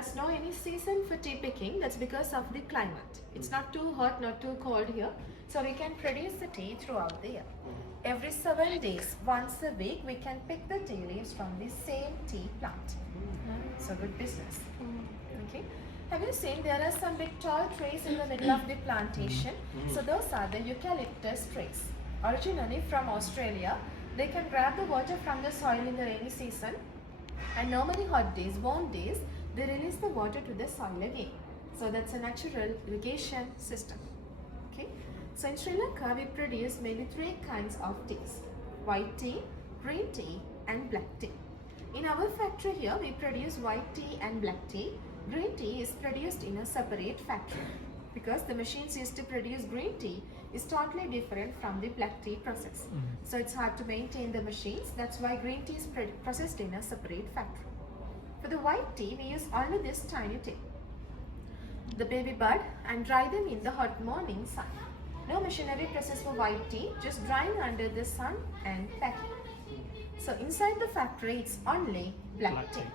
there's no any season for tea picking. That's because of the climate. It's not too hot, not too cold here. So we can produce the tea throughout the year. Every 7 days, once a week, we can pick the tea leaves from the same tea plant. So good business. Okay. Have you seen there are some big tall trees in the middle of the plantation? So those are the eucalyptus trees. Originally from Australia, they can grab the water from the soil in the rainy season, and normally hot days, warm days, they release the water to the soil again. So that's a natural irrigation system. Okay. So in Sri Lanka, we produce mainly 3 kinds of teas: white tea, green tea, and black tea. In our factory here, we produce white tea and black tea. Green tea is produced in a separate factory because the machines used to produce green tea is totally different from the black tea process. So it's hard to maintain the machines. That's why green tea is processed in a separate factory. For the white tea, we use only this tiny tea, the baby bud, and dry them in the hot morning sun. No machinery process for white tea, just drying under the sun and packing. So inside the factory, it's only black tea.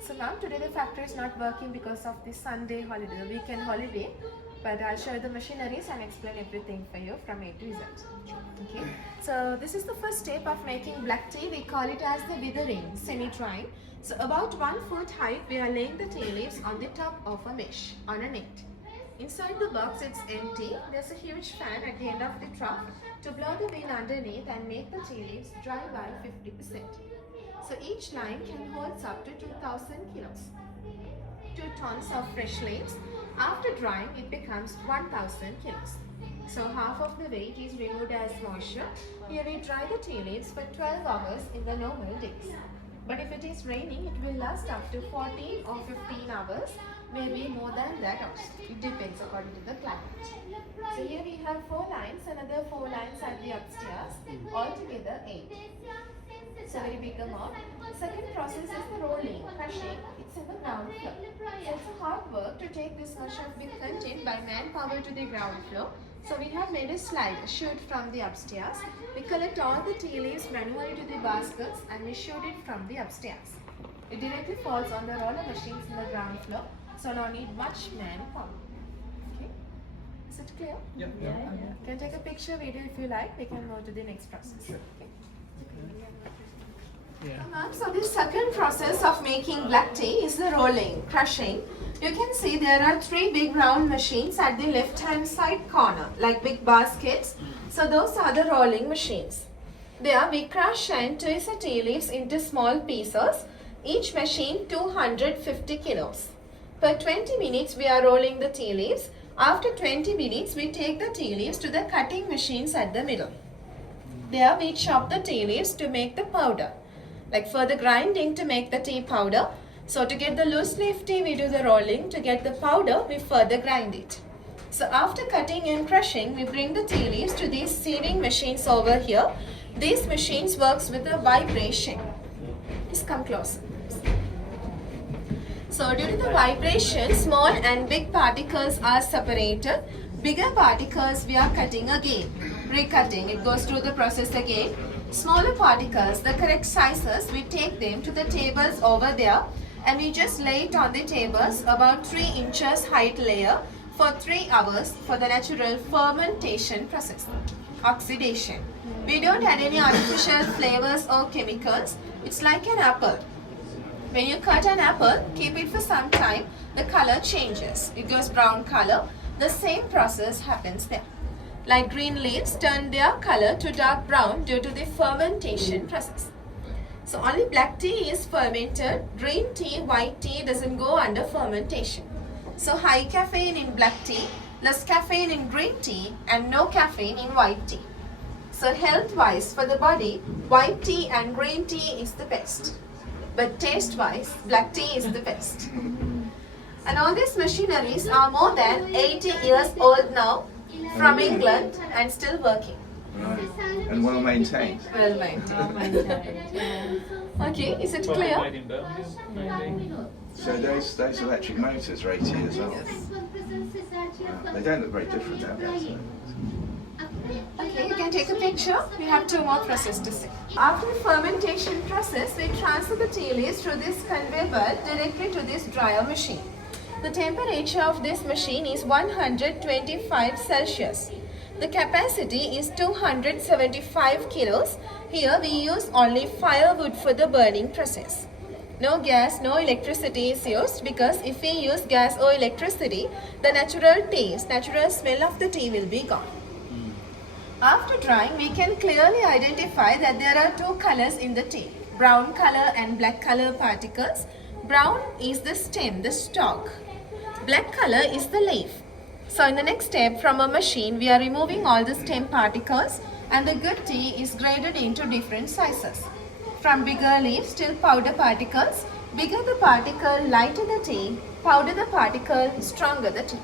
So now today the factory is not working because of the Sunday holiday, the weekend holiday. But I'll show you the machineries and explain everything for you from A to Z. Okay. So this is the first step of making black tea. We call it as the withering, semi-drying. So about 1 foot height, we are laying the tea leaves on the top of a mesh on a net. Inside the box, it's empty. There's a huge fan at the end of the trough to blow the wind underneath and make the tea leaves dry by 50%. So each line can hold up to 2,000 kilos. 2 tons of fresh leaves. After drying, it becomes 1,000 kilos. So half of the weight is removed as moisture. Here we dry the tea leaves for 12 hours in the normal days. But if it is raining, it will last up to 14 or 15 hours, maybe more than that also. It depends according to the climate. So here we have 4 lines, another 4 lines at the upstairs, altogether 8. So very big amount. Second process is the rolling, crushing. It's in the ground floor. So it's a hard work to take this much of big content by manpower to the ground floor. So we have made a slide, a chute from the upstairs. We collect all the tea leaves manually to the baskets and we shoot it from the upstairs. It directly falls on the roller machines in the ground floor. So no need much manpower. Okay. Is it clear? Yep. Yeah. You can take a picture, video if you like. We can move to the next process. Sure. Okay. Yeah. So the second process of making black tea is the rolling, crushing. You can see there are 3 big round machines at the left hand side corner, like big baskets. So those are the rolling machines. There we crush and twist the tea leaves into small pieces, each machine 250 kilos. Per 20 minutes we are rolling the tea leaves. After 20 minutes we take the tea leaves to the cutting machines at the middle. There we chop the tea leaves to make the powder, like further grinding to make the tea powder. So to get the loose leaf tea, we do the rolling. To get the powder, we further grind it. So after cutting and crushing, we bring the tea leaves to these sieving machines over here. These machines works with a vibration. Just come closer. So due to the vibration, small and big particles are separated. Bigger particles we are cutting again, recutting. It goes through the process again. Smaller particles, the correct sizes, we take them to the tables over there and we just lay it on the tables about 3 inches height layer for 3 hours for the natural fermentation process, oxidation. We don't add any artificial flavors or chemicals. It's like an apple. When you cut an apple, keep it for some time, the color changes. It goes brown color. The same process happens there. Like green leaves turn their color to dark brown due to the fermentation process. So only black tea is fermented. Green tea, white tea doesn't go under fermentation. So high caffeine in black tea, less caffeine in green tea, and no caffeine in white tea. So health-wise for the body, white tea and green tea is the best. But taste-wise, black tea is the best. And all these machineries are more than 80 years old now, from England and still working. Right. And well maintained. Well maintained. Okay, is it clear? Made in Birmingham, maybe. So those electric motors are 80 as well. Yes. They don't look very different now. Do they? Okay, you can take a picture. We have two more processes to see. After the fermentation process, we transfer the tea leaves through this conveyor belt directly to this dryer machine. The temperature of this machine is 125 Celsius. The capacity is 275 kilos. Here we use only firewood for the burning process. No gas, no electricity is used, because if we use gas or electricity, the natural taste, natural smell of the tea will be gone. After drying, we can clearly identify that there are two colors in the tea, brown color and black color particles. Brown is the stem, the stalk. Black color is the leaf. So in the next step, from a machine, we are removing all the stem particles, and the good tea is graded into different sizes. From bigger leaves till powder particles. Bigger the particle, lighter the tea. Powder the particle, stronger the tea.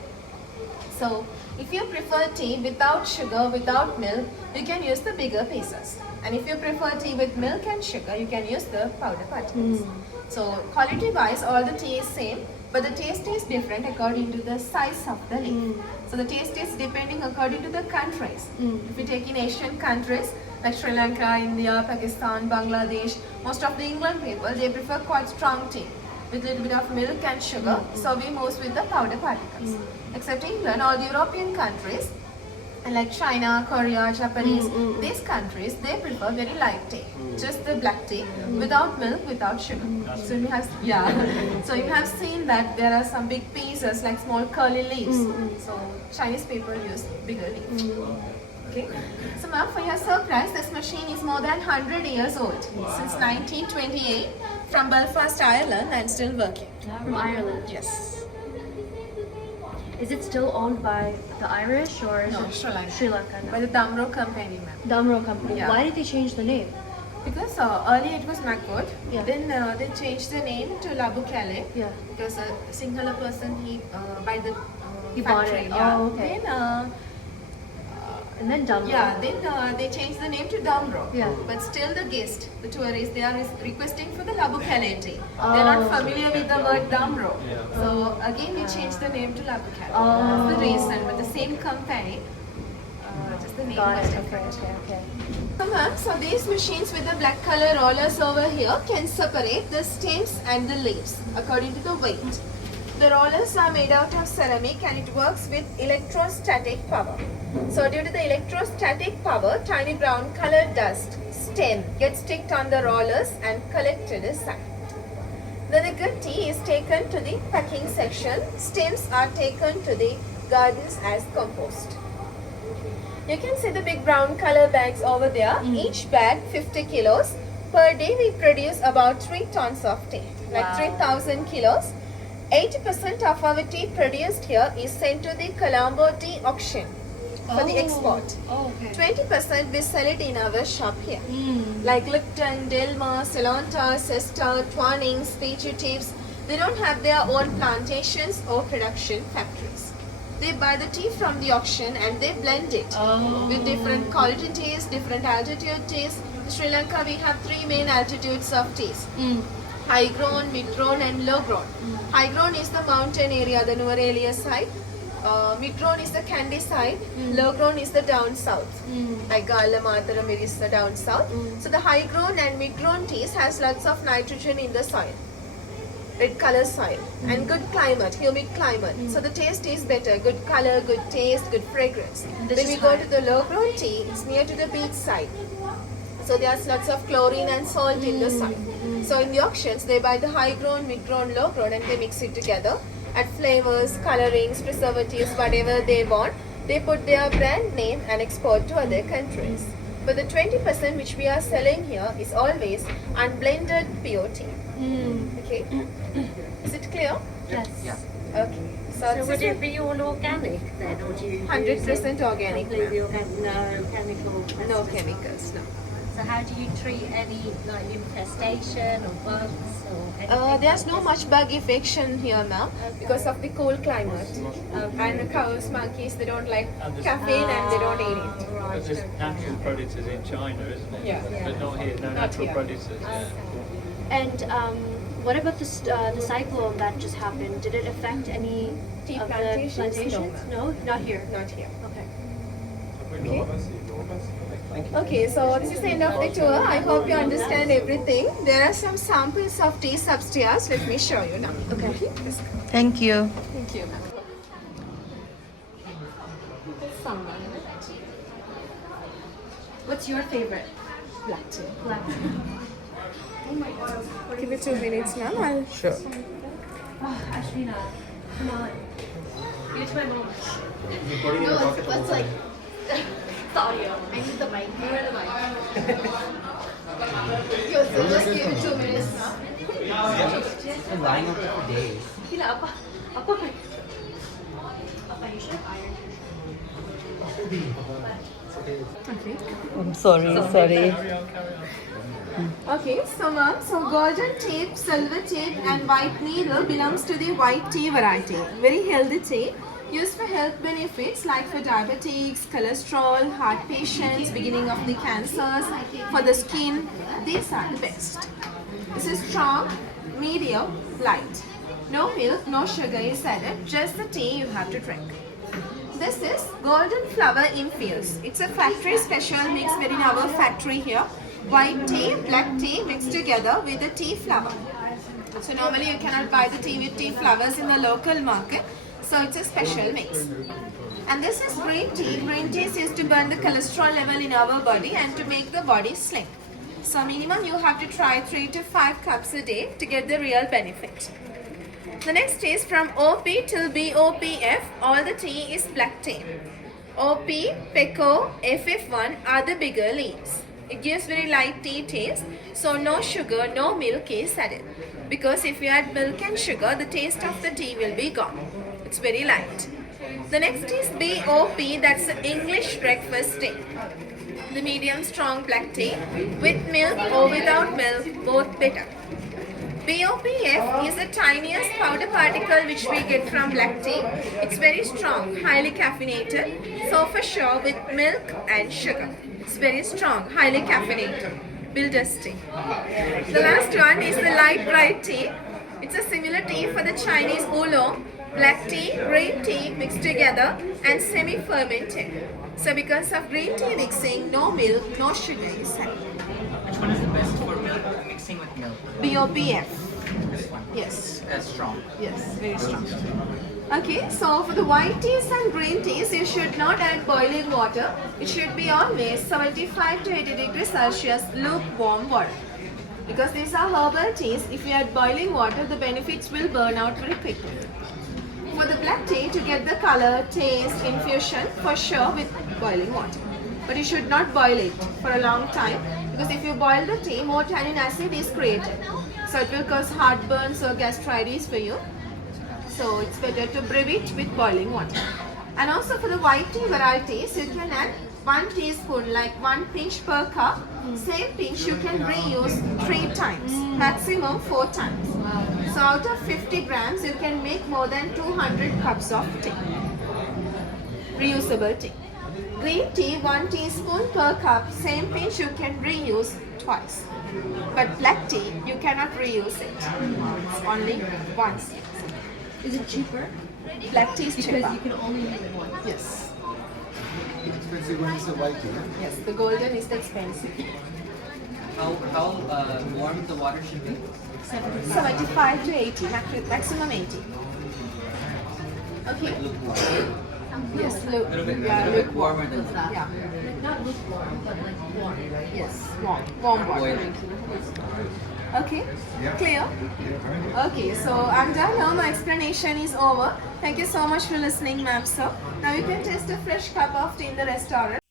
So if you prefer tea without sugar, without milk, you can use the bigger pieces. And if you prefer tea with milk and sugar, you can use the powder particles. So quality wise, all the tea is same, but the taste is different according to the size of the leaf. So the taste is depending according to the countries. If we take in Asian countries like Sri Lanka, India, Pakistan, Bangladesh, most of the England people, they prefer quite strong tea with a little bit of milk and sugar. So we move with the powder particles. Except England, all the European countries like China, Korea, Japanese, these countries, they prefer very light tea, just the black tea, without milk, without sugar. So you have, so you have seen that there are some big pieces like small curly leaves. So Chinese people use bigger leaves. Okay. So ma'am, for your surprise, this machine is more than 100 years old, since 1928, from Belfast, Ireland, and still working. From Ireland. Yes. Is it still owned by the Irish or is No, it Sri Lanka. Sri Lanka? By the Damro company, ma'am. Damro company. Yeah. Why did they change the name? Because earlier it was Macwood, Yeah. then they changed the name to Labookellie. Yeah. Because a Sinhala person, he by the He bought factory, it. yeah. Oh, okay. And then Damro. Then they changed the name to Damro. Yeah. But still the guest, the tourists, they are requesting for the Labookellie tea. They're not familiar with the word Damro. So again we changed the name to Labookellie. That's the reason. With the same company, just the name Got was it. different. Okay. So ma'am, so these machines with the black color rollers over here can separate the stems and the leaves according to the weight. The rollers are made out of ceramic and it works with electrostatic power. So due to the electrostatic power, tiny brown colored dust stem gets sticked on the rollers and collected aside. Then the good tea is taken to the packing section. Stems are taken to the gardens as compost. You can see the big brown color bags over there. Each bag 50 kilos. Per day we produce about 3 tons of tea, like 3,000 kilos. 80% of our tea produced here is sent to the Colombo tea auction for the export. 20% we sell it in our shop here. Like Lipton, Dilmah, Ceylon, Sesta, Twinings, Fugitives, they don't have their own plantations or production factories. They buy the tea from the auction and they blend it with different quality teas, different altitude teas. In Sri Lanka we have 3 main altitudes of teas. High grown, mid grown and low grown. High grown is the mountain area, the Nuwara Eliya side. Mid grown is the Kandy side. Low grown is the down south. Like Gala Mataram is the down south. So the high grown and mid grown teas has lots of nitrogen in the soil. Red color soil and good climate, humid climate. So the taste is better, good color, good taste, good fragrance. When we go to the low grown tea, it's near to the beach side. So there's lots of chlorine and salt in the soil. So in the auctions, they buy the high grown, mid grown, low grown and they mix it together. Add flavors, colorings, preservatives, whatever they want. They put their brand name and export to other countries. But the 20% which we are selling here is always unblended pure tea. Okay, is it clear? Yes. Okay, So would it be all organic then, or do you 100% organic. completely organic, no chemical? No pesticides? chemicals, no. So how do you treat any like infestation or bugs or anything? There's no much bug infection here now because of the cold climate. And the cows, monkeys, they don't like caffeine and they don't eat it. But there's natural predators in China, isn't it? Yeah. But not here, no Not natural here. predators. And what about the cyclone that just happened? Did it affect any Tea of plantations? the plantations? No, No, not here. Not here. Okay. Okay, so this is the end of the tour. I hope you understand everything. There are some samples of teas upstairs. Let me show you now. Okay. Thank you. Thank you. What's your favorite? Black tea. Black. Give it 2 minutes, ma'am. I'll Sure. Ashwina, come on. Give it to my mom. No, let's like The audio. I need the mic. Where are the mic? yo, so just give it 2 minutes now. She's been lying up there for days. Hila, apa? Apa? Apa, you should iron. Okay. I'm sorry. Okay, so ma'am, so golden tape, silver tape and white needle belongs to the white tea variety. Very healthy tea, used for health benefits like for diabetics, cholesterol, heart patients, beginning of the cancers, for the skin. These are the best. This is strong, medium, light. No milk, no sugar is added, just the tea you have to drink. This is golden flower infused. It's a factory special mix made in our factory here. White tea, black tea mixed together with the tea flower. So normally you cannot buy the tea with tea flowers in the local market. So it's a special mix. And this is green tea. Green tea is used to burn the cholesterol level in our body and to make the body slim. So minimum you have to try 3 to 5 cups a day to get the real benefit. The next is from OP till BOPF. All the tea is black tea. OP, Peco, FF1 are the bigger leaves. It gives very light tea taste, so no sugar, no milk is added. Because if you add milk and sugar, the taste of the tea will be gone. It's very light. The next is BOP, that's the English breakfast tea. The medium strong black tea with milk or without milk, both better. BOPF is the tiniest powder particle which we get from black tea. It's very strong, highly caffeinated, so for sure with milk and sugar. It's very strong, highly caffeinated. Builder's tea. The last one is the light bright tea. It's a similar tea for the Chinese oolong, black tea, green tea mixed together and semi-fermented. So because of green tea mixing, no milk, no sugar is added. Which one is the best for milk? Mixing with milk. BOPF. This one. Yes. That's strong. Yes, very strong. Okay, so for the white teas and green teas, you should not add boiling water. It should be always 75 to 80 degrees Celsius lukewarm water. Because these are herbal teas, if you add boiling water, the benefits will burn out very quickly. For the black tea, to get the color, taste, infusion, for sure with boiling water. But you should not boil it for a long time, because if you boil the tea, more tannin acid is created. So it will cause heartburns or gastritis for you. So it's better to brew it with boiling water. And also for the white tea varieties, you can add 1 teaspoon, like 1 pinch per cup. Same pinch you can reuse 3 times, maximum 4 times. So out of 50 grams, you can make more than 200 cups of tea. Reusable tea. Green tea, 1 teaspoon per cup. Same pinch you can reuse twice. But black tea, you cannot reuse it. It's only once. Is it cheaper? Black tea is Because cheaper. you can only use it once. Yes. Expensive one is the white tea. Yes, the golden is the expensive. How warm the water should be? 75 to 80, maximum 80. Okay. Lukewarm. Yes, look. A little bit, Yeah, lukewarm. warmer than that. Yeah. Not lukewarm, but like warm. Yes, warm. Warm water. Boiling. Okay, clear? Okay, so I'm done now. My explanation is over. Thank you so much for listening, ma'am, sir. Now you can taste a fresh cup of tea in the restaurant.